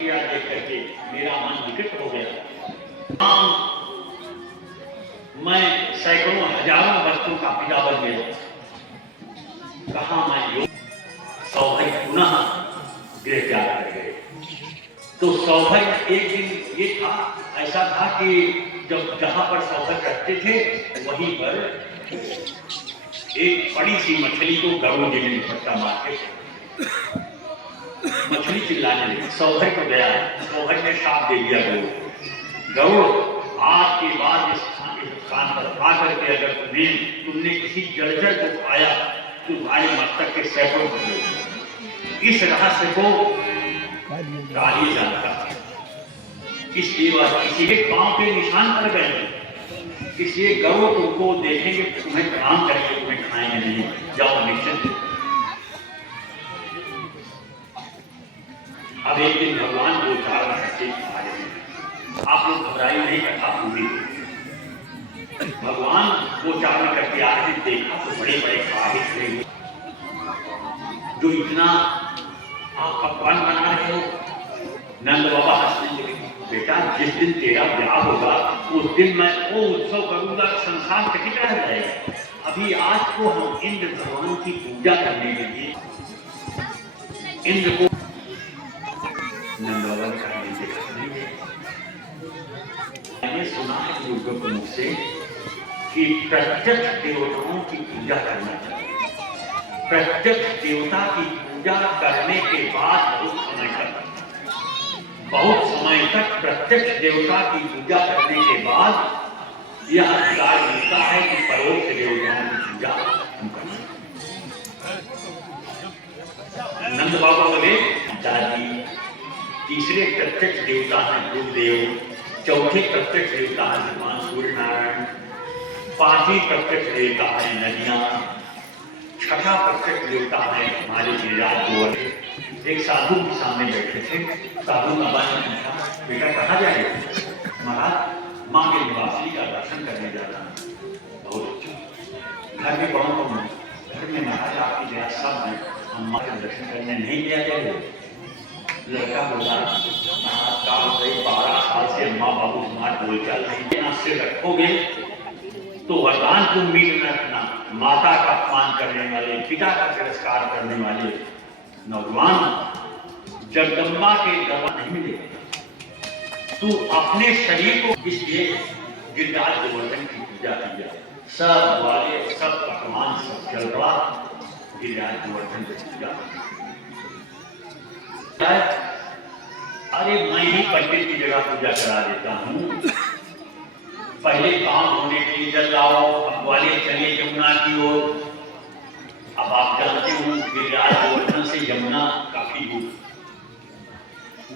देख करके मेरा मन विकट हो गया। मैं सैकड़ों हजारों वर्षों का पिता बन गया। कहा मैं योग सौभाग्य पुनः गृह त्याग कर गए। तो सौभाग्य एक दिन ये था, ऐसा था कि जब जहां पर सौभाग्य रखते थे वहीं पर एक बड़ी सी मछली को गरुड़ जी ने झपट्टा मार के मछली चिल्लाने लगी। सौभाग्य को गया, सौभाग्य ने श्राप दे दिया गरुड़, आज के बाद इस स्थान पर आकर के अगर तुमने किसी जलचर को खाया तो तुम्हारे मस्तक के सैकड़ों बदले। इस रहस्य को काली जानता था, इसलिए वह किसी के पांव के निशान पर गए। इसलिए गरुड़ तुमको देखेंगे, तुम्हें प्रणाम करेंगे, तुम्हें खाएंगे नहीं, जाओ निश्चित। अब एक दिन भगवान को उच्चारण करके आप लोग घबराई नहीं, कथा पूरी। भगवान को उच्चारण करके आगे देखा तो बड़े बड़े काहे खड़े हुए, जो इतना आप पकवान बना रहे हो। नंद बाबा हंसने लगे, बेटा जिस दिन तेरा ब्याह होगा उस दिन मैं वो उत्सव करूंगा, संसार चकित रह जाएगा। अभी आज को हम इंद्र भगवान की पूजा करने के लिए इंद्र को नंद बाबा ने कहा मैंने सुना है लोगों के मुख से कि प्रत्यक्ष देवताओं की पूजा करना चाहिए। प्रत्यक्ष देवता की पूजा करने के बाद बहुत समय तक प्रत्यक्ष देवता की पूजा करने के बाद यह अधिकार मिलता है कि परोक्ष देवताओं की पूजा। नंद बाबा बोले दादी, तीसरे प्रत्यक्ष देवता हैं गुरुदेव, चौथे प्रत्यक्ष देवता है भगवान सूर्य नारायण, पांचवी प्रत्यक्ष देवता है नदियां, छठा प्रत्यक्ष देवता है हमारे गिरिराज गोवर्धन। एक साधु के सामने बैठे थे, साधु का बात पूछा, बेटा कहाँ जाएगा? महाराज माँ के निवासी का दर्शन करने जा रहा हूँ। बहुत अच्छा, घर में कौन कौन? घर में महाराज आपकी दया सब है, हम माँ के दर्शन करने नहीं गया जाएगा। लड़का बोला, काल से 12 साल से माँ बाबू तुम्हारा बोलचाल नहीं से रखोगे तो वरदान तुम मीट न रखना। माता का अपमान करने वाले, पिता का तिरस्कार करने वाले नौजवान जगदम्बा के दवा नहीं मिलेगा। तू अपने शरीर को इसलिए गिरिराज गोवर्धन की पूजा की जाए। सब वाले, सब पकवान, सब जलवा गिरिराज गोवर्धन की पूजा। अरे मैं ही पंडित की जगह पूजा करा देता हूँ, पहले काम होने के लिए जल लाओ, अब वाले चले यमुना की ओर। अब आप जानते हो गिरिराज गोवर्धन से यमुना काफी दूर